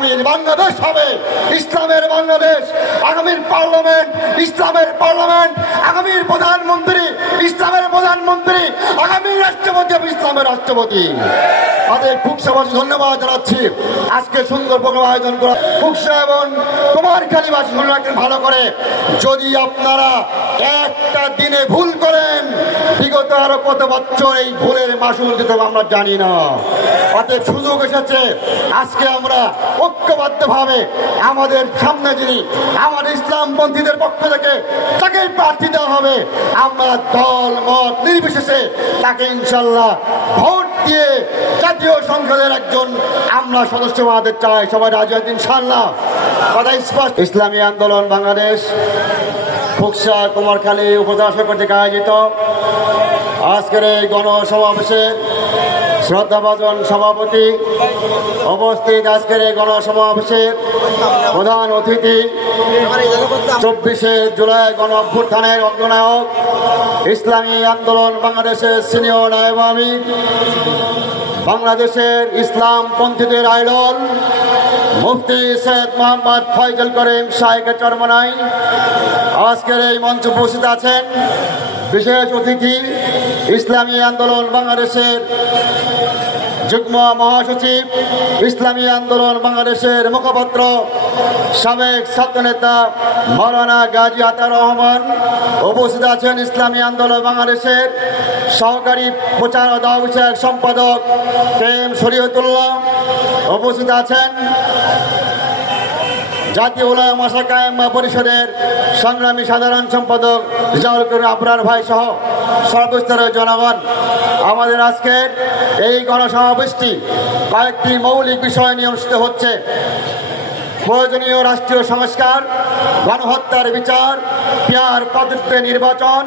আগামীর বাংলাদেশ হবে ইসলামের বাংলাদেশ, আগামীর পার্লামেন্ট ইসলামের পার্লামেন্ট, আগামীর প্রধানমন্ত্রী ইসলামের প্রধানমন্ত্রী, আগামীর রাষ্ট্রপতি ইসলামের রাষ্ট্রপতি। তাদের ফুকসাবাসী ধন্যবাদ জানাচ্ছি আজকে সুন্দর প্রোগ্রাম আয়োজন করা। ফুকসা এবং কুমারখালীবাসী শুনে রাখেন ভালো করে, যদি আপনারা একটা দিনে ভুল করেন বিগত আরো কত বছর এই ভুলের মাসুল দিতে আমরা জানি না। অতএব সুযোগ এসেছে আজকে আমরা ঐক্যবদ্ধভাবে আমাদের সামনে যিনি আমাদের ইসলামপন্থীদের পক্ষ থেকে তাকে প্রার্থী দেওয়া হবে, আমরা দল মত নির্বিশেষে তাকে ইনশাল্লাহ ভোট দিয়ে জাতীয় সংসদের একজন আমরা সদস্য বানাতে চাই। সবাই রাজি আছেন ইনশাল্লাহ? কথা স্পষ্ট। ইসলামী আন্দোলন বাংলাদেশ ফুকসা কুমারখালী উপজেলা কর্তৃক আয়োজিত আজকের এই গণসমাবেশে শ্রদ্ধাভাজন সভাপতি, উপস্থিত আজকের এই গণসমাবেশের প্রধান অতিথি, 24শে জুলাই গণ অভ্যুত্থানের অগ্রনায়ক, ইসলামী আন্দোলন বাংলাদেশের সিনিয়র নায়েব আমির, বাংলাদেশের ইসলামপন্থীদের আইডল মুফতি সৈয়দ মোহাম্মদ ফয়জুল করিম শাহকে চরমনাই। আজকের এই মঞ্চে উপস্থিত আছেন বিশেষ অতিথি, ইসলামী আন্দোলন বাংলাদেশের যুগ্ম মহাসচিব, ইসলামী আন্দোলন বাংলাদেশের মুখপাত্র, সাবেক ছাত্রনেতা মাওলানা গাজী আতাউর রহমান। উপস্থিত আছেন ইসলামী আন্দোলন বাংলাদেশের সহকারী প্রচার ও দাওয়া বিষয়ক সম্পাদক প্রেম শরীয়তুল্লাহ। উপস্থিত আছেন জাতীয় উলামা কায়েমা পরিষদের সংগ্রামী সাধারণ সম্পাদক রিজাউল করিম আবরার ভাই সহ সর্বস্তরের জনগণ। আমাদের আজকের এই গণসমাবেশটি কয়েকটি মৌলিক বিষয় নিয়ে অনুষ্ঠিত হচ্ছে। প্রয়োজনীয় রাষ্ট্রীয় সংস্কার, গণহত্যার বিচার, পিয়ার পদ্ধতিতে নির্বাচন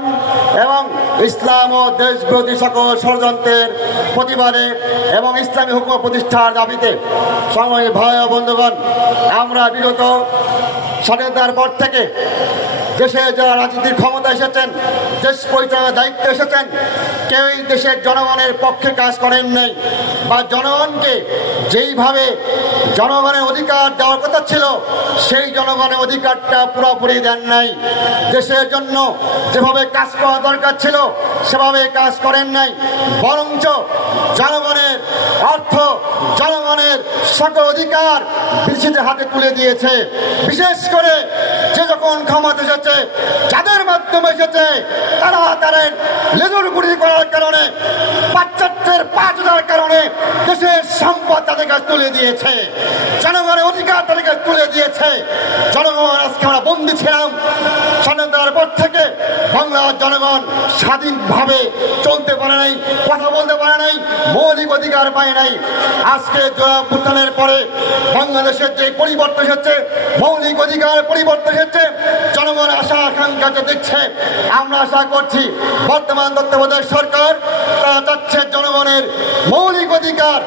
এবং ইসলাম ও দেশবিরোধী সকল ষড়যন্ত্রের প্রতিবাদে এবং ইসলামী হুকুম প্রতিষ্ঠার দাবিতে সময় ভাই ও বন্ধুগণ, আমরা বিগত স্বাধীনতার পর থেকে দেশে যারা রাজনীতির ক্ষমতা এসেছেন, দেশ পরিচালনার দায়িত্ব এসেছেন, কেউই দেশের জনগণের পক্ষে কাজ করেন নাই বা জনগণকে যেইভাবে জনগণের অধিকার দেওয়ার কথা ছিল সেই জনগণের অধিকারটা পুরোপুরি দেন নাই। দেশের জন্য যেভাবে কাজ করা দরকার ছিল সেভাবে কাজ করেন নাই, বরঞ্চ জনগণের অর্থ, জনগণের সকল অধিকার বিদেশিদের হাতে তুলে দিয়েছে। বিশেষ করে যে যখন ক্ষমতা এসেছে, যাদের মাধ্যমে এসেছে, তারা তাদের লেজুর গুড়ি করার কারণে, পাশ্চাত্যের পাঁচ দেওয়ার কারণে দেশের সম্পদ তাদের কাছে তুলে দিয়েছে, জনগণের অধিকার তাদের কাছে তুলে দিয়েছে। জনগণ আজকে আমরা বন্দী ছিলাম। স্বাধীনতার পর থেকে বাংলার জনগণ স্বাধীনভাবে চলতে পারে নাই, কথা বলতে পারে নাই, মৌলিক অধিকার পায় নাই। আজকে অভ্যুত্থানের পরে বাংলাদেশের যে পরিবর্তন এসেছে, মৌলিক অধিকার পরিবর্তন এসেছে, জনগণ আশা আকাঙ্ক্ষা দেখছে। আমরা আশা করছি বর্তমান তত্ত্বাবধায়ক সরকার তারা চাচ্ছে জনগণের মৌলিক অধিকার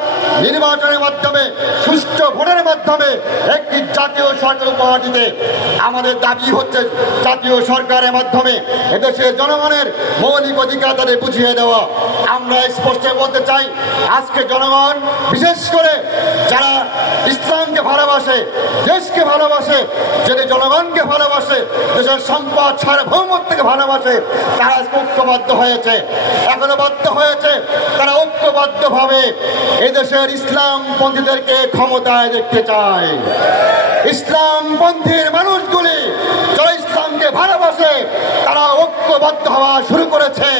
নির্বাচনের মাধ্যমে, সুষ্ঠু ভোটের মাধ্যমে একটি জাতীয় সরকার উপহার দিতে। আমাদের দাবি হচ্ছে জাতীয় সরকারের মাধ্যমে এদেশের জনগণের মৌলিক অধিকার তাদের বুঝিয়ে দেওয়া। আমরা স্পষ্ট বলতে চাই, আজকে জনগণ বিশেষ করে যারা ইসলামকে ভালোবাসে, দেশকে ভালোবাসে, যদি জনগণকে ভালোবাসে, দেশের সম্পদ সার্বভৌমত্বকে ভালোবাসে, তারা ঐক্যবদ্ধ হয়েছে, এখনো বদ্ধ হয়েছে। তারা ঐক্যবদ্ধভাবে এদেশের ইসলামপন্থীদেরকে ক্ষমতায় দেখতে চায়। ইসলামপন্থীর মানুষগুলি যারা ইসলামকে ভালোবাসে তারা ঐক্যবদ্ধ হওয়া শুরু করেছে।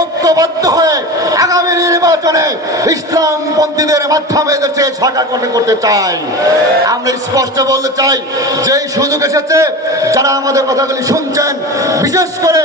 ঐক্যবদ্ধ হয়ে আগামী নির্বাচনে ইসলামপন্থীদের মাধ্যমে দেশে সরকার গঠন করতে চাই। আমরা স্পষ্ট বলতে চাই, যেই সুযোগ এসেছে, যারা আমাদের কথাগুলি শুনছেন, বিশেষ করে